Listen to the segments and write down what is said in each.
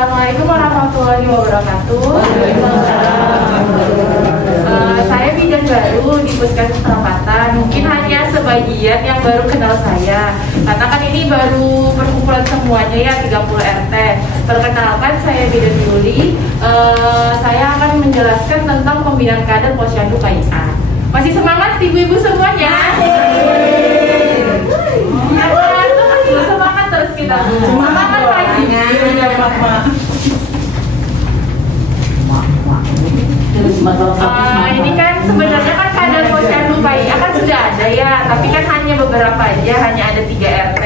Assalamualaikum warahmatullahi wabarakatuh. Saya bidan baru di Puskesmas Perapatan. Mungkin hanya sebagian yang baru kenal saya, karena kan ini baru perkumpulan semuanya ya, 30 RT. Perkenalkan, saya bidan Yuli. Saya akan menjelaskan tentang pembinaan kader Posyandu KIA. Masih semangat ibu-ibu semuanya? Masih semangat terus kita. Semangat lagi. Ini kan sebenarnya kan kader Posyandu KIA kan sudah ada ya, tapi kan hanya beberapa aja, hanya ada 3 RT.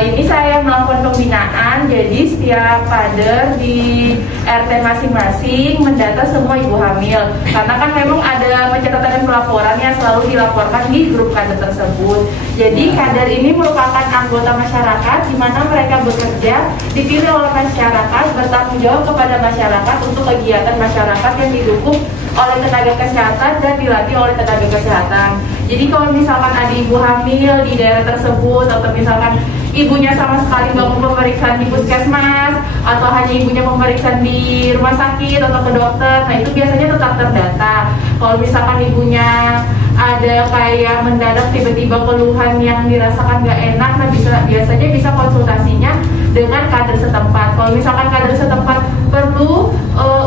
Ini saya melakukan pembinaan, jadi setiap kader di RT masing-masing mendata semua ibu hamil, karena kan memang ada pencatatan dan pelaporan yang selalu dilaporkan di grup kader tersebut. Jadi kader ini merupakan anggota masyarakat di mana mereka bekerja, dipilih oleh masyarakat, bertanggung jawab kepada masyarakat untuk kegiatan masyarakat yang didukung oleh tenaga kesehatan dan dilatih oleh tenaga kesehatan. Jadi kalau misalkan ada ibu hamil di daerah tersebut, atau misalkan ibunya sama sekali nggak mau pemeriksaan di puskesmas, atau hanya ibunya pemeriksaan di rumah sakit atau ke dokter, nah itu biasanya tetap terdata. Kalau misalkan ibunya ada kayak mendadak tiba-tiba keluhan yang dirasakan nggak enak, nah biasanya bisa konsultasinya dengan kader setempat. Kalau misalkan kader setempat perlu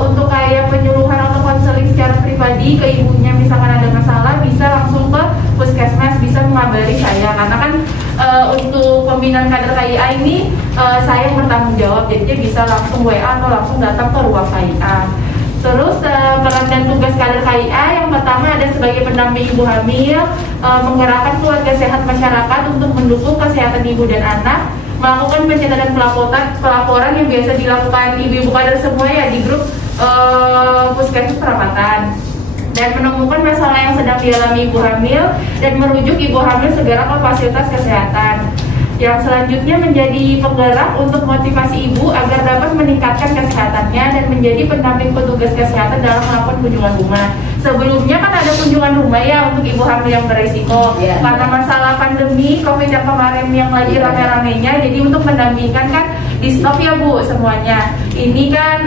untuk kayak penyuluhan atau konseling secara pribadi ke ibunya, misalkan ada masalah, bisa langsung ke puskesmas, bisa mengabari saya, karena kan untuk pembinaan kader KIA ini saya yang bertanggung jawab, jadi bisa langsung WA atau langsung datang ke ruang KIA. Terus peran dan tugas kader KIA yang pertama ada sebagai pendamping ibu hamil, menggerakkan keluarga sehat masyarakat untuk mendukung kesehatan ibu dan anak, melakukan pencatatan pelaporan yang biasa dilakukan ibu-ibu kader semua ya di grup Puskesmas Perapatan, dan menemukan masalah yang sedang dialami ibu hamil dan merujuk ibu hamil segera ke fasilitas kesehatan. Yang selanjutnya menjadi penggerak untuk motivasi ibu agar dapat meningkatkan kesehatannya dan menjadi pendamping petugas kesehatan dalam melakukan kunjungan rumah. Sebelumnya kan ada kunjungan rumah ya untuk ibu hamil yang beresiko, karena masalah pandemi COVID yang kemarin yang lagi rame-ramenya, jadi untuk mendampingkan kan di stop ya Bu semuanya. Ini kan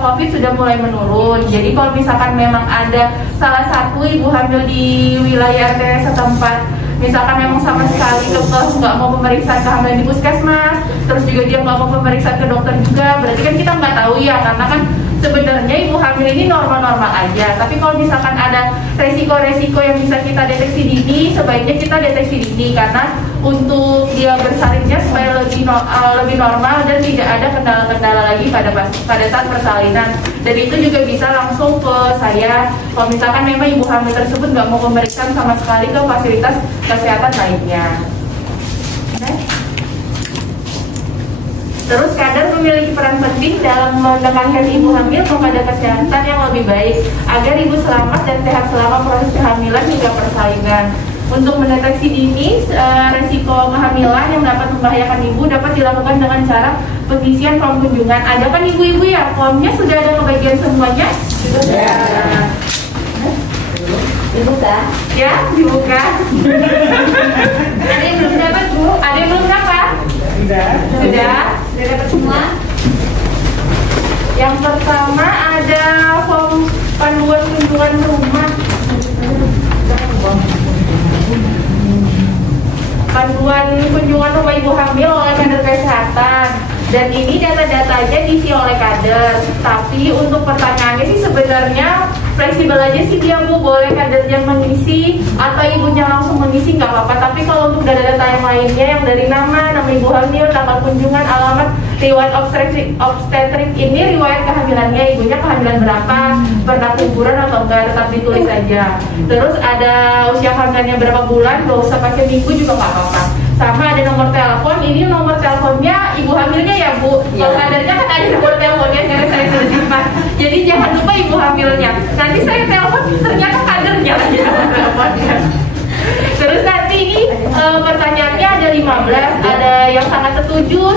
COVID sudah mulai menurun, jadi kalau misalkan memang ada salah satu ibu hamil di wilayah RT setempat, misalkan memang sama sekali dokter nggak mau pemeriksaan kehamilan di puskesmas, terus juga dia nggak mau pemeriksaan ke dokter juga, berarti kan kita nggak tahu ya, karena kan sebenarnya ibu hamil ini normal-normal aja. Tapi kalau misalkan ada resiko-resiko yang bisa kita deteksi dini, sebaiknya kita deteksi dini, karena untuk dia bersalinnya supaya lebih normal dan tidak ada kendala-kendala lagi pada saat persalinan. Dan itu juga bisa langsung ke saya kalau misalkan memang ibu hamil tersebut nggak mau pemeriksaan sama sekali ke fasilitas kesehatan lainnya. Terus kader memiliki peran penting dalam menekankan ibu hamil kepada kesehatan yang lebih baik agar ibu selamat dan sehat selama proses kehamilan hingga persalinan. Untuk mendeteksi dini resiko kehamilan yang dapat membahayakan ibu dapat dilakukan dengan cara pengisian form kunjungan. Ada kan ibu-ibu ya, formnya sudah ada kebagian semuanya? Sudah. Dibuka? Ya, dibuka. Ada yang belum dapat Bu? Ada yang belum dapat? Sudah. Sudah dapat semua? Yang pertama ada form panduan kunjungan rumah. Panduan kunjungan rumah ibu hamil oleh kader kesehatan, dan ini data-datanya diisi oleh kader. Tapi untuk pertanyaannya sih sebenarnya fleksibel aja sih dia Bu, boleh kadernya mengisi atau ibunya langsung mengisi nggak apa-apa. Tapi kalau untuk data-data yang lainnya yang dari nama ibu hamil, tanggal kunjungan, alamat, riwayat obstetrik ini riwayat kehamilannya, ibunya kehamilan berapa, pernah kuburan atau enggak, tetap ditulis aja. Terus ada usia kehamilannya berapa bulan, nggak usah pakai minggu juga nggak apa-apa. Sama ada nomor telepon, ini nomor teleponnya ibu hamilnya ya Bu. Kalau kadernya kan ada nomor teleponnya, karena saya sudah simpan. Jadi jangan lupa ibu hamilnya. Nanti saya telepon, ternyata kadernya lagi nomor teleponnya. Terus nanti ini pertanyaannya ada 15, ada yang sangat setuju,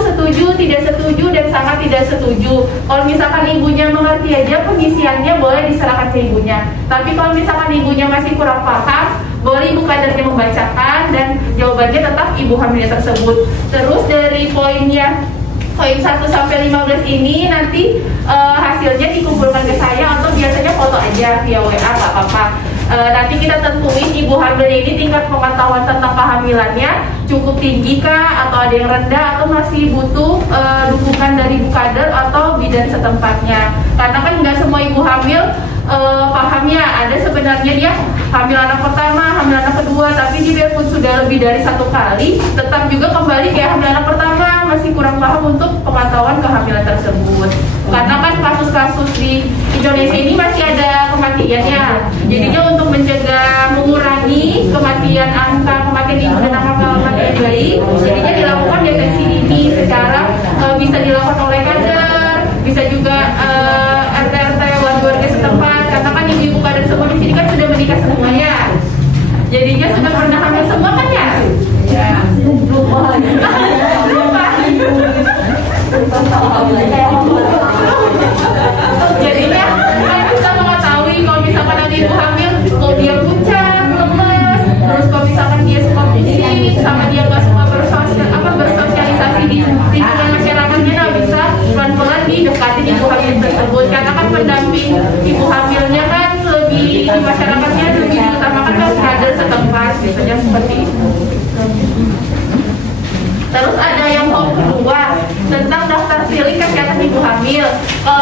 tidak setuju, dan sangat tidak setuju. Kalau misalkan ibunya mengerti aja, pengisiannya boleh diserahkan ke ibunya. Tapi kalau misalkan ibunya masih kurang paham, boleh ibu kadernya membacakan dan jawabannya tetap ibu hamilnya tersebut. Terus dari poinnya poin 1 sampai 15 ini nanti hasilnya dikumpulkan ke saya, atau biasanya foto aja via WA, nggak apa-apa. Nanti kita tentuin ibu hamil ini tingkat pengetahuan tentang kehamilannya cukup tinggi kah, atau ada yang rendah, atau masih butuh dukungan dari bukader atau bidan setempatnya. Karena kan nggak semua ibu hamil paham ya, ada sebenarnya dia hamil anak pertama, hamil anak kedua, tapi dia pun sudah lebih dari 1 kali, tetap juga kembali kayak hamil anak pertama, masih kurang paham untuk pengetahuan kehamilan tersebut. Karena kan kasus-kasus di Indonesia ini masih ada kematiannya, jadinya untuk mencegah mengurangi kematian, angka kematian ibu dan angka kematian bayi, jadinya dilakukan deteksi dini secara bisa dilakukan oleh kader, bisa juga RT-RT warga setempat, karena kan ibu kader semua di sini kan sudah menikah semuanya, jadinya sudah pernah hamil semua kan ya? Ya. Lupa. Jadinya kan bisa mengetahui kalau misalkan ada ibu hamil, kalau dia pucat, lemes, terus kalau misalkan dia suka pusing, sama dia nggak suka bersosialisasi di lingkungan masyarakatnya, nah bisa pelan-pelan didekati ibu hamil tersebut, karena kan pendamping ibu hamilnya kan lebih di masyarakatnya lebih diutamakan kan kader setempat, biasanya seperti itu. Terus ada yang form kedua tentang daftar pilih kesehatan ibu hamil.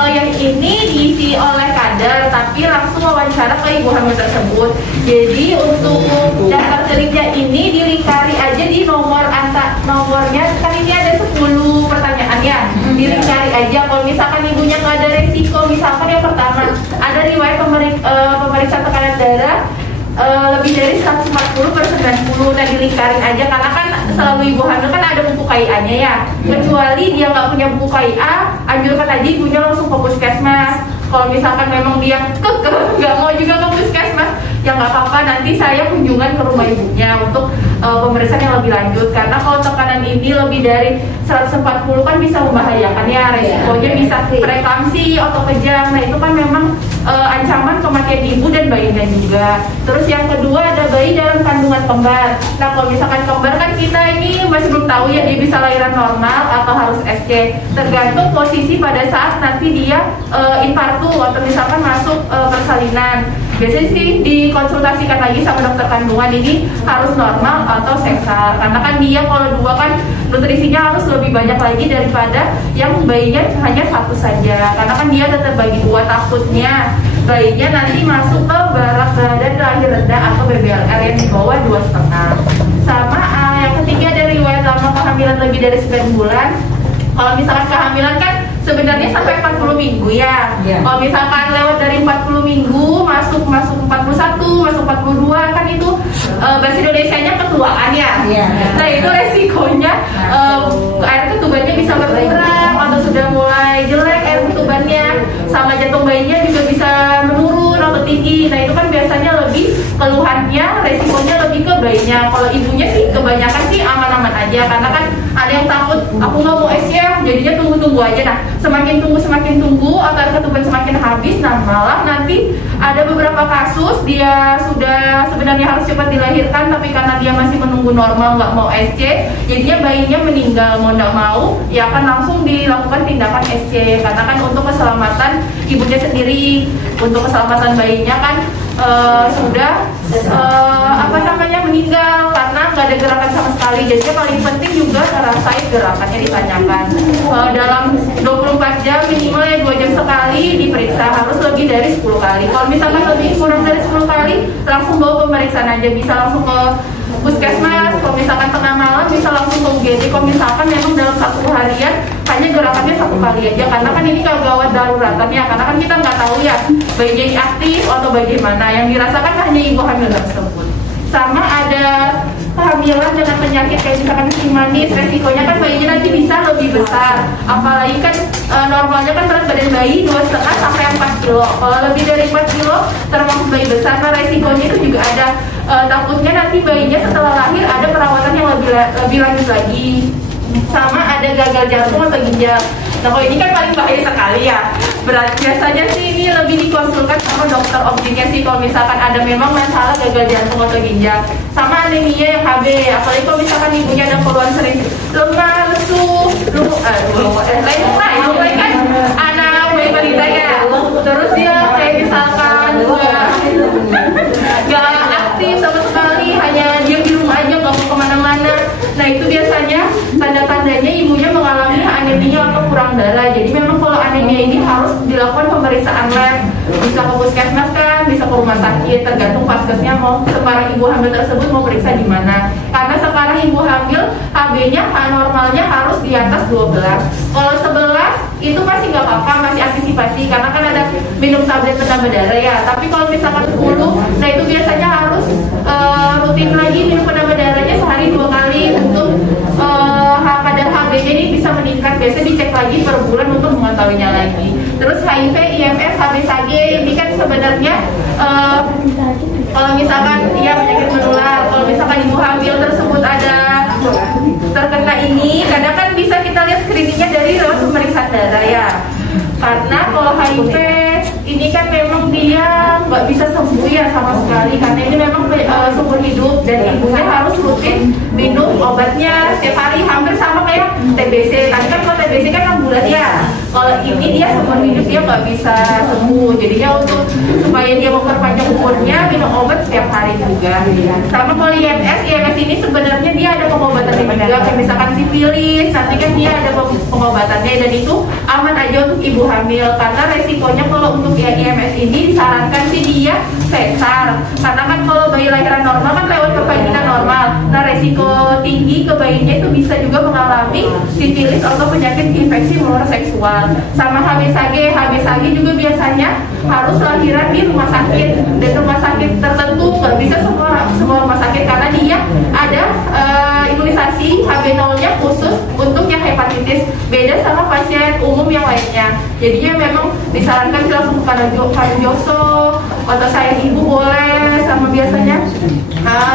Yang ini diisi oleh kader, tapi langsung wawancara ke ibu hamil tersebut. Jadi untuk daftar pilihnya ini dilingkari aja di nomornya, kan ini ada 10 pertanyaan ya. Dilingkari aja kalau misalkan ibunya nggak ada resiko, misalkan yang pertama ada riwayat pemeriksaan tekanan darah lebih dari 140/90, nah dilingkarin aja, karena kan selalu ibu hamil kan ada buku KIA-nya ya, kecuali dia nggak punya buku KIA, anjurkan aja ibunya langsung ke puskesmas. Kalau misalkan memang dia kekeh nggak mau juga ke puskesmas, ya nggak apa-apa, nanti saya kunjungan ke rumah ibunya untuk pemeriksaan yang lebih lanjut, karena kalau tekanan ini lebih dari 140 kan bisa membahayakan ya, resikonya bisa preeklamsi atau kejang, nah itu kan memang ancaman kematian ibu dan bayinya juga. Terus yang kedua ada bayi dalam kandungan kembar. Nah kalau misalkan kembar kan kita ini masih belum tahu ya dia bisa lahiran normal atau harus SC, tergantung posisi pada saat nanti dia infartu atau misalkan masuk persalinan. Biasanya sih dikonsultasikan lagi sama dokter kandungan ini harus normal atau sesar, karena kan dia kalau 2 kan nutrisinya harus lebih banyak lagi daripada yang bayinya hanya 1 saja, karena kan dia tetap bagi 2, takutnya bayinya nanti masuk ke barak badan lahir rendah atau BBLR yang di bawah 2,5. Sama yang ketiga dari riwayat lama kehamilan lebih dari 9 bulan. Kalau misalkan kehamilan kan sebenarnya sampai 40 minggu ya. Kalau misalkan lewat dari 40 minggu masuk 41, masuk 42 kan itu bahasa Indonesianya ketuaan ya. Nah itu resikonya air ketubannya bisa berkurang atau sudah mulai jelek air ketubannya, sama jantung bayinya juga bisa menurun atau tinggi. Nah itu kan biasanya lebih keluhannya, resikonya lebih ke bayinya. Kalau ibunya sih kebanyakan sih aman-aman aja, karena kan ada yang takut aku nggak mau SC, jadinya tunggu-tunggu aja. Nah semakin tunggu atau air ketuban semakin habis, nah malah nanti ada beberapa kasus dia sudah sebenarnya harus cepat dilahirkan, tapi karena dia masih menunggu normal nggak mau SC, jadinya bayinya meninggal. Mau nggak mau ya akan langsung dilakukan tindakan SC, karena kan untuk keselamatan ibunya sendiri, untuk keselamatan bayinya kan sudah meninggal karena nggak ada gerakan sama sekali. Jadi paling penting juga ngerasain gerakannya, ditanyakan dalam 24 jam minimal ya 2 jam sekali diperiksa, harus lebih dari 10 kali. Kalau misalkan lebih kurang dari 10 kali langsung bawa pemeriksaan aja, bisa langsung ke puskesmas. Kalau misalkan tengah malam bisa langsung ke UGD. Kalau misalkan memang dalam 1 harian hanya gerakannya 1 kali aja, karena kan ini gawat daruratan ya, karena kan kita nggak tahu ya bayinya ini aktif atau bagaimana, yang dirasakan hanya ibu hamil tersebut. Sama ada kehamilan dengan penyakit kayak misalkan kencing manis, resikonya kan bayinya nanti bisa lebih besar, apalagi kan normalnya kan berat badan bayi 2,5 sampai 4 kilo. Kalau lebih dari 4 kilo termasuk bayi besar, nah resikonya itu juga ada, takutnya nanti bayinya setelah lahir ada perawatan yang lebih lanjut lagi. Sama ada gagal jantung atau ginjal. Nah kalau ini kan paling bahaya sekali ya. Biasanya sih ini lebih dikonsulkan sama dokter obstetrik sih kalau misalkan ada memang masalah gagal jantung atau ginjal. Sama anemia yang HB, apalagi kalau misalkan ibunya ada keluhan sering lemah, lesu, kurang darah. Jadi memang kalau anemia ini harus dilakukan pemeriksaan lab, bisa ke puskesmas kan, bisa ke rumah sakit, tergantung vaskesnya mau sekarang ibu hamil tersebut mau periksa di mana. Karena sekarang ibu hamil HB-nya normalnya harus di atas 12. Kalau 11 itu masih nggak apa-apa, masih antisipasi karena kan ada minum tablet penambah darah ya. Tapi kalau misalkan 10, nah itu biasanya harus rutin lagi minum penambah darahnya sehari 2 kali untuk kadar HB-nya ini bisa meningkat. Biasanya dicek lagi per bulan untuk mengetahuinya lagi. Terus HIV, IMS, HB-SAG ini kan sebenarnya kalau misalkan dia penyakit menular, kalau misalkan ibu hamil tersebut ada terkena ini, kadang kan bisa kita lihat screeningnya dari lewat pemeriksaan darah ya. Karena kalau HIV ini kan memang dia nggak bisa sembuh ya sama sekali, karena ini memang seumur hidup dan ibunya harus rutin minum obatnya setiap hari, hampir sama kayak TBC. Tadi kan kalau TBC kan 6 bulan ya, kalau ini dia seumur hidup dia nggak bisa sembuh. Jadinya untuk supaya dia memperpanjang umurnya minum obat setiap hari juga. Sama kalau IMS ini sebenarnya dia ada pengobatannya juga, kayak misalkan sifilis, nanti kan dia ada pengobatannya dan itu aman aja untuk ibu hamil. Karena resikonya kalau untuk IMS ini disarankan sih dia sesar, karena kan kalau bayi lahiran normal kan lewat persalinan normal. Nah resiko tinggi ke bayinya itu bisa juga mengalami sifilis atau penyakit infeksi menular seksual. Sama HB-SAG juga biasanya harus lahiran di rumah sakit, dan rumah sakit tertentu, nggak bisa semua rumah sakit karena dia ada imunisasi HB0-nya khusus untuk yang hepatitis, beda sama pasien umum yang lainnya. Jadinya memang disarankan langsung ke Joso atau saya ibu boleh, sama biasanya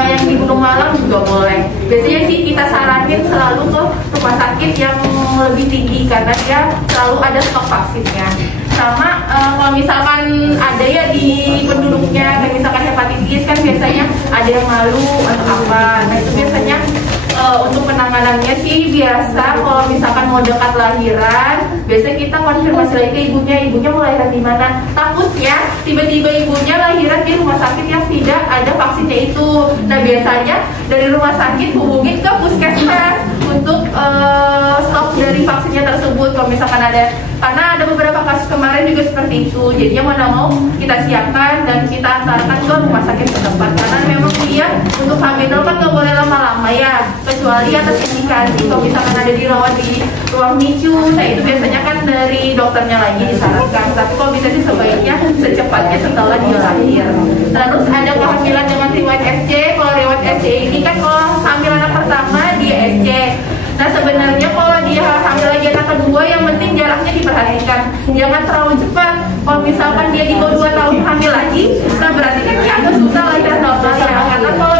yang di Gunung Malang juga boleh. Biasanya sih kita saranin selalu ke rumah sakit yang lebih tinggi karena dia selalu ada stok vaksinnya. Sama kalau misalkan ada ya di penduduknya kayak misalkan hepatitis kan biasanya ada yang malu atau apa. Nah itu biasanya untuk penanganannya sih biasa kalau misalkan mau dekat lahiran, biasanya kita konfirmasi lagi ke ibunya mau lahiran di mana. Takutnya tiba-tiba ibunya lahiran di rumah sakit yang tidak ada vaksinnya itu. Nah biasanya dari rumah sakit hubungin ke puskesmas untuk stok dari vaksinnya tersebut kalau misalkan ada, karena ada beberapa kasus kemarin juga seperti itu. Jadinya mana mau kita siapkan dan kita antarkan ke rumah sakit setempat, karena memang dia untuk hamil kan nggak boleh lama-lama ya, kecuali atas indikasi kalau misalkan ada dirawat di ruang NICU. Nah itu biasanya kan dari dokternya lagi disarankan, tapi kalau bisa sih sebaiknya secepatnya setelah dia lahir. Terus ada kehamilan dengan riwayat SC. Kalau riwayat SC ini kan kalau hamil anak pertama dia SC. Nah sebenarnya kalau dia hamil lagi anak kedua, yang penting jaraknya diperhatikan, jangan terlalu cepat. Kalau misalkan dia di bawah 2 tahun hamil lagi, nah berarti kan dia agak susah lahiran normal ya. Karena kalau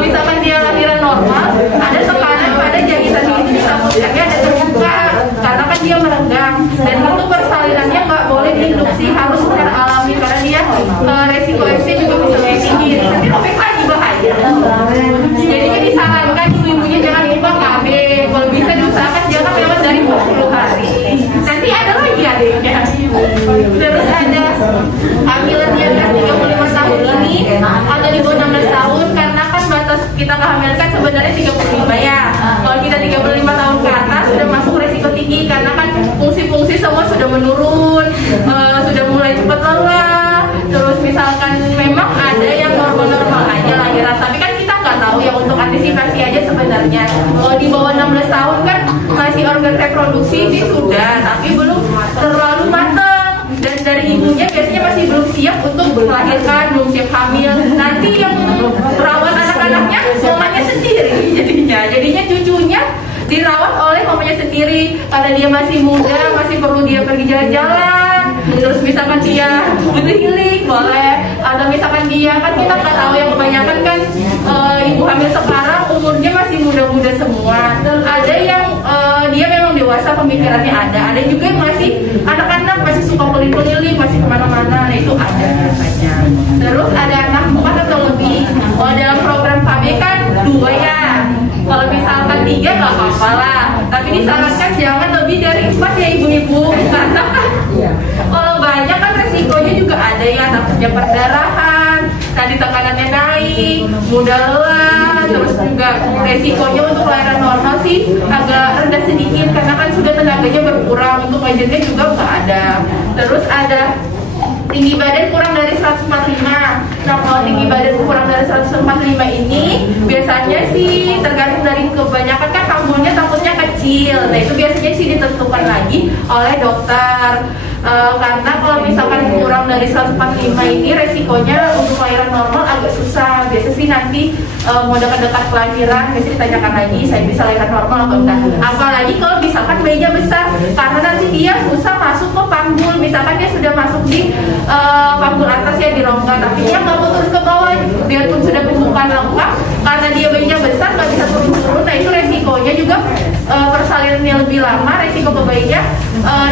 misalkan dia lahiran normal, ada tekanan pada jahitan ini di sampulnya ada terbuka, karena kan dia merenggang, dan itu persalinannya nggak boleh diinduksi, harus secara alami karena dia resiko FC juga bisa lebih tinggi. Nanti robek lagi bahaya. Jadinya disarankan ibu-ibunya jangan lupa KB, kalau bisa diusahakan jangan lewat dari 20 hari. Nanti ada lagi adiknya. Terus ada hamilan di atas 35 tahun ini atau di bawah 16 tahun, karena kan batas kita kehamilan kan sebenarnya 35 ya. Kalau kita 35 tahun ke atas sudah masuk resiko tinggi, karena kan fungsi-fungsi semua sudah menurun, sudah mulai cepat lelah. Terus misalkan memang ada yang normal-normal aja lahiran, tapi kan kita nggak tahu ya, untuk antisipasi aja sebenarnya. Kalau di bawah 16 tahun kan masih organ reproduksi sih sudah, tapi belum terlalu matang, dan dari ibunya biasanya masih belum siap untuk melahirkan, belum siap hamil. Nanti yang merawat anak-anaknya mamanya sendiri, jadinya cucunya dirawat oleh mamanya sendiri karena dia masih muda, masih perlu dia pergi jalan-jalan. Terus misalkan dia butuh healing boleh, atau misalkan dia kan kita nggak tahu, yang kebanyakan kan ibu hamil sekarang umurnya masih muda-muda semua. Ada yang dia memang dewasa pemikirannya, ada juga yang masih anak-anak, masih suka keliling-keliling, masih kemana-mana. Nah itu ada biasanya. Terus ada anak 4 atau lebih. Kalau dalam program KB kan 2 ya. Kalau misalkan 3 nggak apa-apa lah, tapi disarankan jangan lebih dari 4 ya ibu-ibu, karena kan kalau banyak kan resikonya juga ada ya, takutnya perdarahan, tadi tekanannya naik, mudah lelah, terus juga resikonya untuk lahiran normal sih agak rendah sedikit karena kan sudah tenaganya berkurang, untuk wajarnya juga nggak ada. Terus ada tinggi badan kurang dari 145. Nah, kalau tinggi badan kurang dari 145 ini biasanya sih tergantung dari kebanyakan kan hamilnya takutnya kecil. Nah, itu biasanya sih ditentukan lagi oleh dokter. Karena kalau misalkan kurang dari 145 ini resikonya untuk lahiran normal agak susah. Biasa sih nanti mau dekat-dekat kelahiran biasanya ditanyakan lagi saya bisa lahiran normal atau enggak. Apalagi kalau misalkan bayinya besar, karena nanti dia susah masuk ke panggul. Misalkan dia sudah masuk di panggul atas ya di rongga, tapi dia nggak mau turun ke bawah biarpun sudah pembukaan lengkap, karena dia bayinya besar nggak bisa turun-turun. Nah, itu resikonya juga persalinannya lebih lama, resiko ke bayinya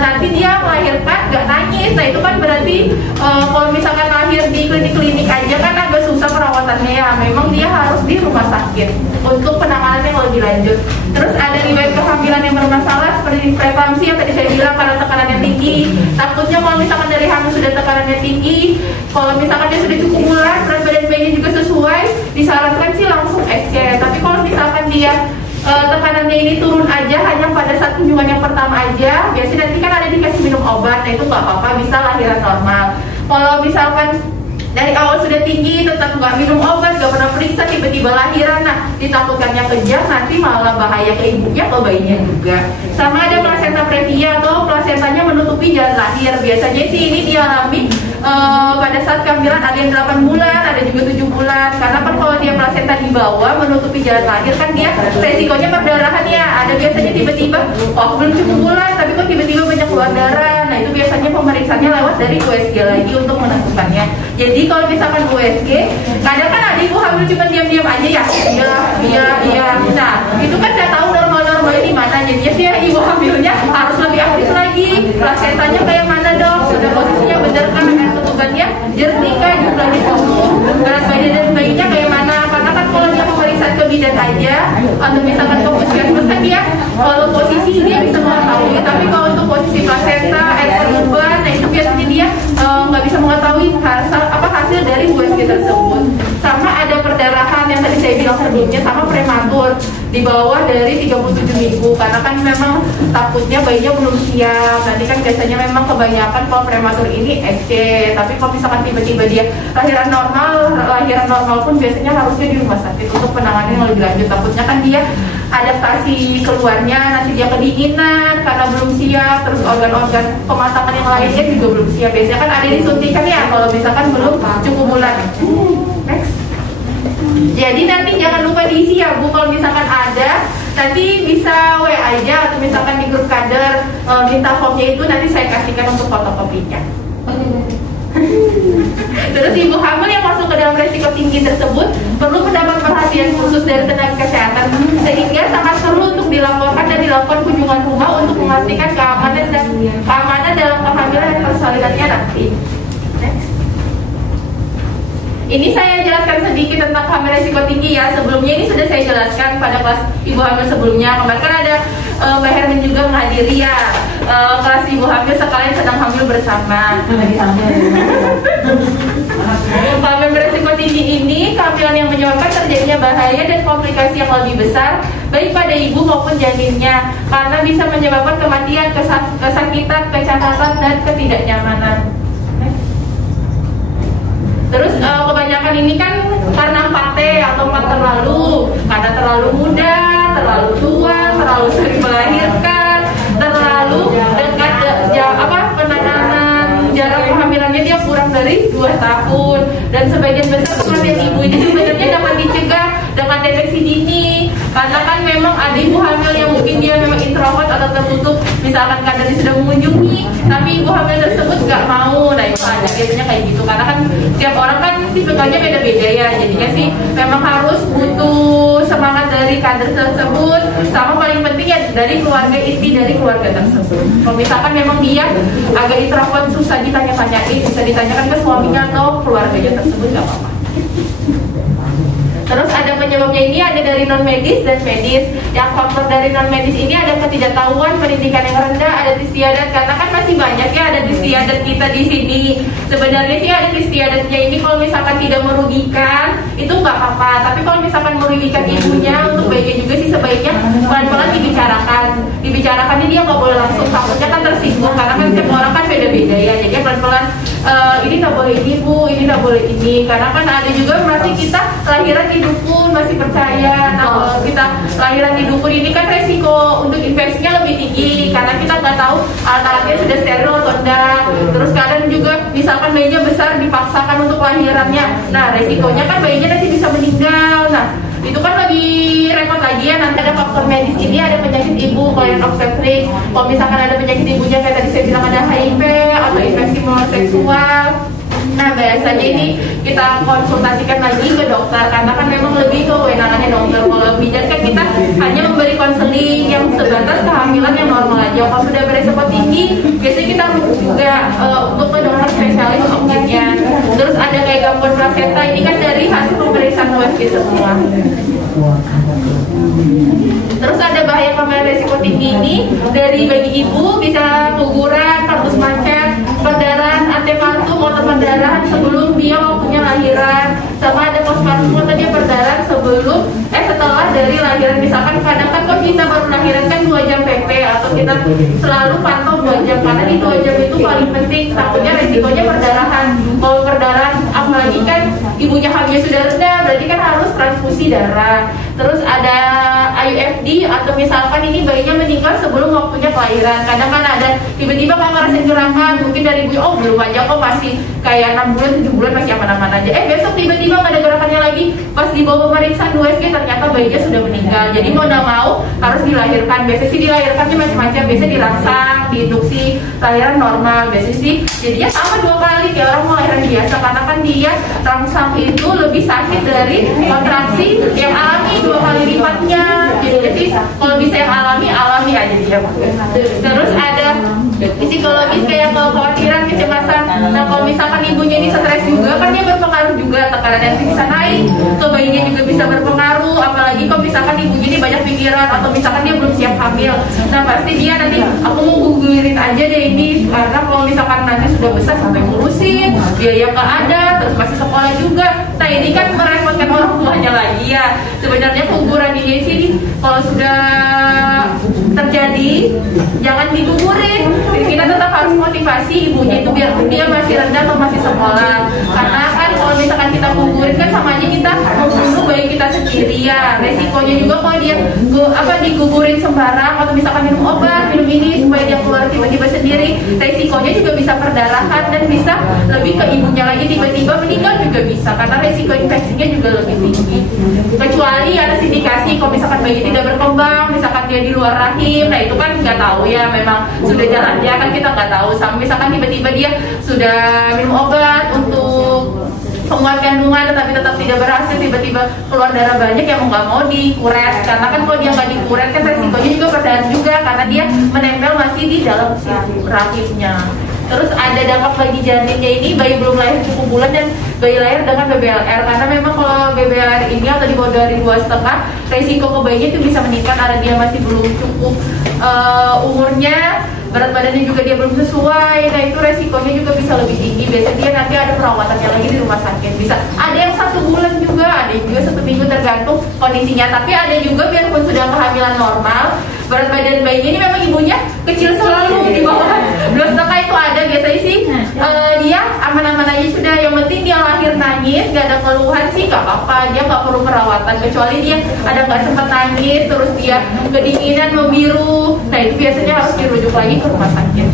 nanti dia melahirkan nggak nangis. Nah, itu kan berarti kalau misalkan lahir di klinik-klinik aja kan agak susah perawatannya ya. Memang dia harus di rumah sakit untuk penanganan yang lebih lanjut. Terus ada riwayat kehamilan yang bermasalah seperti preeklamsi yang tadi saya bilang karena tekanannya tinggi. Takutnya kalau misalkan dari hamil sudah tekanannya tinggi, kalau misalkan dia sudah cukup bulan, berat badan bayinya juga sesuai, disarankan sih langsung SC. Tapi kalau misalkan dia tekanannya ini turun aja hanya pada saat kunjungan yang pertama aja, biasanya nanti kan ada dikasih minum obat, nah itu nggak apa-apa, bisa lahiran normal. Kalau misalkan dari awal sudah tinggi, tetap nggak minum obat, nggak pernah periksa, tiba-tiba lahiran, nah ditakutannya kejang, nanti malah bahaya ke ibunya atau bayinya juga. Sama ada plasenta previa atau plasentanya menutupi jalan lahir. Biasanya sih ini dialami pada saat kehamilan, ada yang 8 bulan, ada juga 7 bulan. Karena kan kalau dia plasenta di bawah menutupi jalan lahir kan dia resikonya perdarahan ya. Ada biasanya tiba-tiba, oh belum cukup bulan, tapi kok tiba-tiba banyak keluar darah. Nah, itu biasanya pemeriksaannya lewat dari USG lagi untuk menentukannya. Jadi kalau misalkan USG, kadang kan ada ibu hamil cuma diam-diam aja ya, iya. Nah, itu kan nggak tahu normal-normalnya di mana. Jadinya sih ibu hamilnya harus lebih aktif lagi. Plasentanya kayak mana dong? Sudah posisinya bener kan? Tutupannya jernih kah? Jumlahnya cukup? Berat badan dan bayinya kayak mana? Karena kan kalau dia pemeriksaan ke bidan aja, atau misalkan ke puskesmas kan dia kalau posisi dia bisa mengetahui. Tapi kalau untuk posisi plasenta, korban, nah itu biasanya dia nggak bisa mengetahui hasil dari USG tersebut. Sama ada perdarahan yang tadi saya bilang sebelumnya, sama prematur di bawah dari 37 minggu, karena kan memang takutnya bayinya belum siap. Nanti kan biasanya memang kebanyakan kalau prematur ini SC, tapi kalau misalkan tiba-tiba dia lahiran normal pun biasanya harusnya di rumah sakit untuk penanganan yang lebih lanjut. Takutnya kan dia adaptasi keluarnya, nanti dia kedinginan karena belum siap, terus organ-organ pematangan yang lainnya juga belum siap. Biasanya kan ada disuntikan ya kalau misalkan belum cukup bulan. Next. Jadi nanti jangan lupa diisi ya Bu, kalau misalkan ada nanti bisa WA aja atau misalkan di grup kader minta formnya itu nanti saya kasihkan untuk fotokopinya. Terus ibu hamil yang masuk ke dalam resiko tinggi tersebut perlu mendapat perhatian khusus dari tenaga kesehatan, sehingga sangat perlu untuk dilaporkan dan dilakukan kunjungan rumah untuk memastikan keamanan dalam kehamilan dan persalinannya nanti. Next. Ini saya jelaskan sedikit tentang hamil resiko tinggi ya. Sebelumnya ini sudah saya jelaskan pada kelas ibu hamil sebelumnya. Kemarin kan ada Mbak Hermin juga menghadiri ya kelas ibu hamil sekalian sedang hamil bersama. Hamil beresiko tinggi ini kehamilan yang menyebabkan terjadinya bahaya dan komplikasi yang lebih besar baik pada ibu maupun janinnya, karena bisa menyebabkan kematian, kesakitan, kecacatan, dan ketidaknyamanan. Terus kebanyakan ini kan karena 4T atau 4 terlalu, karena terlalu muda, terlalu tua, terlalu sering melahirkan, terlalu dekat penanganan jarak kehamilannya dia kurang dari 2 tahun, dan sebagian besar kematian ibu ini sebenarnya dapat dicegah dengan deteksi dini. Karena kan memang ada ibu hamil yang mungkin dia memang introvert atau tertutup, misalkan kadang dia sudah mengunjungi, tapi ibu hamil tersebut nggak mau. Nah itu ada biasanya kayak gitu, karena kan setiap orang kan tipikalnya beda-beda ya. Jadinya sih memang harus butuh semangat dari kader tersebut, sama paling penting ya dari keluarga inti dari keluarga tersebut. Kalau misalkan memang dia agak introvert, susah ditanya-tanyain, bisa ditanyakan ke suaminya atau keluarganya tersebut, nggak apa-apa. Terus ada penyebabnya ini ada dari non medis dan medis. Yang faktor dari non medis ini ada ketidaktahuan, pendidikan yang rendah, ada istiadat, karena kan masih banyak ya ada istiadat kita di sini. Sebenarnya sih ada istiadatnya ini kalau misalkan tidak merugikan itu nggak apa-apa, tapi kalau misalkan merugikan ibunya untuk bayinya juga sih sebaiknya pelan-pelan dibicarakan ini dia nggak boleh langsung, takutnya kan tersinggung karena kan setiap orang kan beda-beda ya, jadi pelan-pelan ini nggak boleh ini bu, ini nggak boleh ini, karena kan ada juga masih kita lahiran di dukun masih percaya. Nah kalau kita lahiran di dukun ini kan resiko untuk infeksinya lebih tinggi karena kita nggak tahu alat-alatnya sudah steril atau enggak. Terus kadang juga misalkan bayinya besar dipaksakan untuk lahirannya, nah resikonya kan bayinya nanti bisa meninggal. Nah itu kan lebih repot lagi ya. Nanti ada faktor medis ini, ada penyakit ibu, kelainan obstetrik. Kalau misalkan ada penyakit ibunya kayak tadi saya bilang ada HIV atau infeksi menular seksual, nah biasanya ini kita konsultasikan lagi ke dokter karena kan memang lebih ke kewenangannya dokter. Kalau bidan kan kita hanya memberi konseling yang sebatas kehamilan yang normal aja. Kalau sudah beresiko tinggi biasanya kita juga untuk ke dokter spesialis optiknya. Terus ada kayak gangguan plasenta, ini kan dari hasil pemeriksaan USG semua. Terus ada bahaya kehamilan resiko tinggi ini dari bagi ibu, bisa keguguran, kardus macet, perdarahan, antepartum atau perdarahan sebelum dia waktunya lahiran, sama ada postpartum atau dia perdarahan sebelum setelah dari lahiran. Misalkan kadang kan kok kita baru lahiran kan 2 jam PP atau kita selalu pantau 2 jam karena di 2 jam itu paling penting, takutnya resikonya perdarahan. Kalau perdarahan apalagi kan ibunya hamilnya sudah rendah, berarti kan harus transfusi darah. Terus ada IUFD atau misalkan ini bayinya meninggal sebelum waktunya kelahiran. Kadang kan ada tiba-tiba kan ngerasain gerakan, mungkin dari ibu belum aja kok masih kayak 6 bulan 7 bulan masih aman-aman aja. Besok tiba-tiba nggak ada gerakannya lagi, pas dibawa pemeriksaan USG ternyata bayinya sudah meninggal. Jadi mau nggak mau harus dilahirkan. Biasanya sih dilahirkannya macam-macam, biasanya dirangsang, diinduksi, lahiran normal. Biasanya sih jadinya sama 2 kali kayak orang mau lahiran biasa, karena kan dia rangsang itu lebih sakit dari kontraksi yang alami 2 kali lipatnya. Jadi kalau bisa yang alami aja dia. Terus ada psikologis kayak kekhawatiran, kecemasan. Nah kalau misalkan ibunya ini stres juga kan dia berpengaruh juga, tekanan yang bisa naik, ke bayinya juga bisa berpengaruh. Apalagi kalau misalkan ibunya ini banyak pikiran atau misalkan dia belum siap hamil, nah pasti dia nanti aku mau gugurin aja deh ini, karena kalau misalkan nanti sudah besar sampai ngurusin biaya nggak ada, terus masih sekolah juga. Nah ini kan merepotkan orang tuanya lagi ya. Sebenarnya keguguran ini sih kalau sudah terjadi jangan digugurin. Kita tetap harus motivasi ibunya itu biar dia masih rendah atau masih sekolah. Karena kan kalau misalkan kita gugurin kan sama aja kita membunuh bayi kita sendiri ya. Resikonya juga kalau dia digugurin sembarang atau misalkan minum obat, minum ini supaya dia keluar tiba-tiba sendiri, resikonya juga bisa perdarahan dan bisa lebih ke ibunya lagi, tiba-tiba meninggal juga bisa karena resiko infeksinya juga lebih tinggi. Kecuali ada indikasi kalau misalkan bayi tidak berkembang, misalkan dia di luar rahim, nah itu kan nggak tahu ya, memang sudah jalan dia kan kita nggak tahu. Sama misalkan tiba-tiba dia sudah minum obat untuk penguat kandungan tetapi tetap tidak berhasil, tiba-tiba keluar darah banyak, yang mau nggak mau dikuret, karena kan kalau dia nggak dikuret kan resikonya juga perdarahan juga karena dia menempel masih di dalam si rahimnya. Terus ada dampak bagi janinnya ini, bayi belum lahir cukup bulan dan bayi lahir dengan BBLR, karena memang kalau BBLR ini atau di bawah dari 2,5 resiko ke bayinya itu bisa meningkat karena dia masih belum cukup umurnya, berat badannya juga dia belum sesuai. Nah itu resikonya juga bisa lebih tinggi. Biasanya dia nanti ada perawatannya lagi di rumah sakit, bisa ada yang 1 bulan juga, ada yang juga 1 minggu tergantung kondisinya. Tapi ada juga biarpun sudah kehamilan normal, berat badan bayinya ini memang ibunya kecil selalu di bawah 2,5 itu ada. Biasanya sih dia aman-aman aja sudah, yang penting dia lahir nangis, gak ada keluhan sih gak apa-apa, dia gak perlu perawatan. Kecuali dia ada gak sempat nangis, terus dia kedinginan, membiru, nah itu biasanya harus dirujuk lagi ke rumah sakit.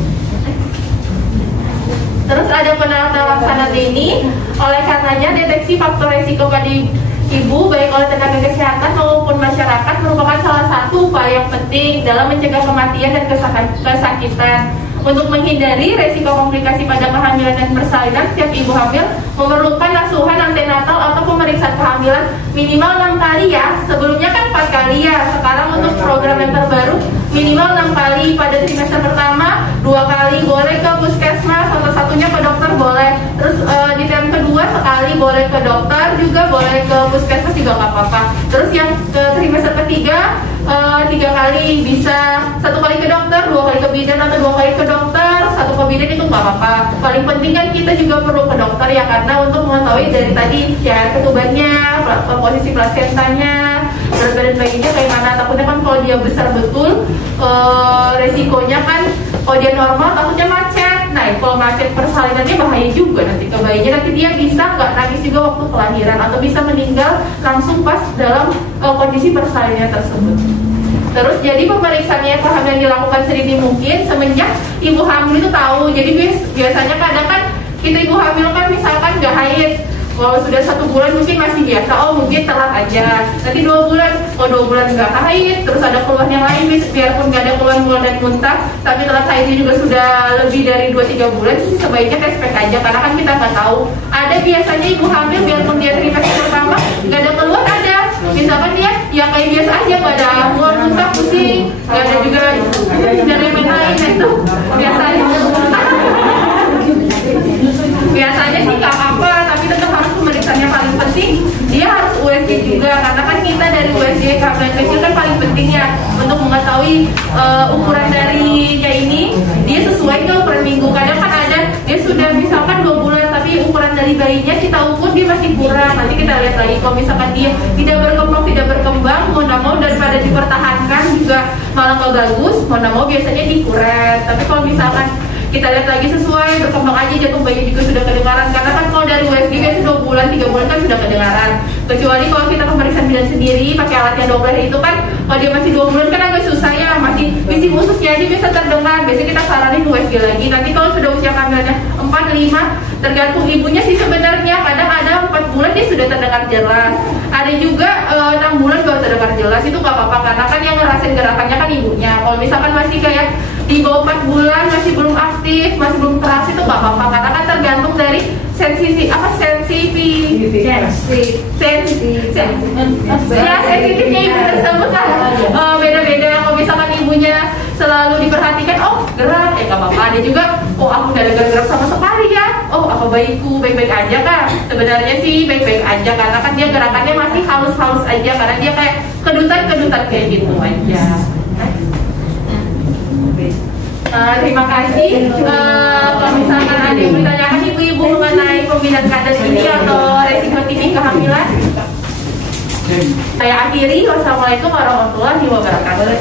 Terus ada penanganan laksana ini, oleh karenanya deteksi faktor resiko pada ibu baik oleh tenaga kesehatan maupun masyarakat merupakan salah satu upaya yang penting dalam mencegah kematian dan kesakitan. Untuk menghindari resiko komplikasi pada kehamilan dan persalinan, setiap ibu hamil memerlukan asuhan antenatal atau pemeriksaan kehamilan minimal 6 kali ya. Sebelumnya kan 4 kali ya. Sekarang untuk program yang terbaru minimal 6 kali. Pada trimester pertama 2 kali, boleh ke puskesmas, satu-satunya ke dokter boleh. Terus di term kedua sekali boleh ke dokter, juga boleh ke puskesmas juga nggak apa-apa. Terus yang trimester ketiga 3 kali, bisa 1 kali ke dokter, 2 kali ke bidan, atau 2 kali ke dokter, 1 ke bidan, itu nggak apa-apa. Paling penting kan kita juga perlu ke dokter ya, karena untuk mengetahui dari tadi ya ketubannya, posisi plasentanya, berat badan bayinya kayak mana. Takutnya kan kalau dia besar betul, resikonya kan kalau dia normal takutnya macet. Nah kalau macet persalinannya bahaya juga nanti ke bayinya, nanti dia bisa nggak nangis juga waktu kelahiran, atau bisa meninggal langsung pas dalam kondisi persalinan tersebut. Terus jadi pemeriksaannya kehamilan dilakukan sedini mungkin semenjak ibu hamil itu tahu. Jadi biasanya kadang kan kita ibu hamil kan misalkan nggak haid, kalau sudah 1 bulan mungkin masih biasa, oh mungkin telat aja. Nanti 2 bulan, oh 2 bulan nggak haid, terus ada keluhan yang lain, biarpun nggak ada keluhan dan muntah, tapi telat haidnya juga sudah lebih dari 2-3 bulan, sih sebaiknya tes pack aja, karena kan kita nggak tahu. Ada biasanya ibu hamil biarpun dia trimester pertama nggak ada keluhan, ada misalkan dia ya kayak biasa aja, nggak ada keluhan muntah, pusing, nggak ada juga dari yang lain, itu biasanya sih nggak apa-apa, tapi tetap harus pemeriksaannya paling penting dia harus USG juga, karena kan kita dari USG kehamilan kecil kan paling penting ya untuk mengetahui ukuran darinya ini dia sesuai nggak ukuran minggu. Kadang kan ada dia sudah misalkan 2 bulan tapi ukuran dari bayinya kita ukur dia masih kurang, nanti kita lihat lagi. Kalau misalkan dia tidak berkembang, mau nggak mau daripada dipertahankan juga malah nggak bagus, mau nggak mau biasanya dikuret. Tapi kalau misalkan kita lihat lagi sesuai, berkembang aja, jantung bayi juga sudah kedengaran, karena kan kalau dari USG biasanya 2 bulan, 3 bulan kan sudah kedengaran. Kecuali kalau kita pemeriksaan bidan sendiri pakai alatnya Doppler itu kan kalau dia masih 2 bulan kan agak susah ya, masih visi ususnya aja bisa terdengar. Biasanya kita saranin USG lagi. Nanti kalau sudah usia kehamilannya 4, 5, tergantung ibunya sih sebenarnya. Kadang ada 4 bulan dia sudah terdengar jelas, ada juga 6 bulan baru terdengar jelas. Itu nggak apa-apa, karena kan yang ngerasain gerakannya kan ibunya. Kalau misalkan masih kayak di bawah 4 bulan masih belum aktif, masih belum terasa, itu nggak apa-apa, karena kan tergantung dari sensitifnya ibu tersebut kan beda-beda. Kalau misalkan ibunya selalu diperhatikan, oh gerak, nggak apa-apa. Ada juga, oh aku nggak ada gerak sama sekali ya, oh apa bayiku baik-baik aja kan? Sebenarnya sih baik-baik aja, karena kan dia gerakannya masih halus-halus aja, karena dia kayak kedutan kayak gitu aja. Terima kasih. Kalau misalkan ada yang bertanyakan ibu-ibu mengenai pemindahan kader ini atau resiko dini kehamilan, saya akhiri. Wassalamualaikum warahmatullahi wabarakatuh.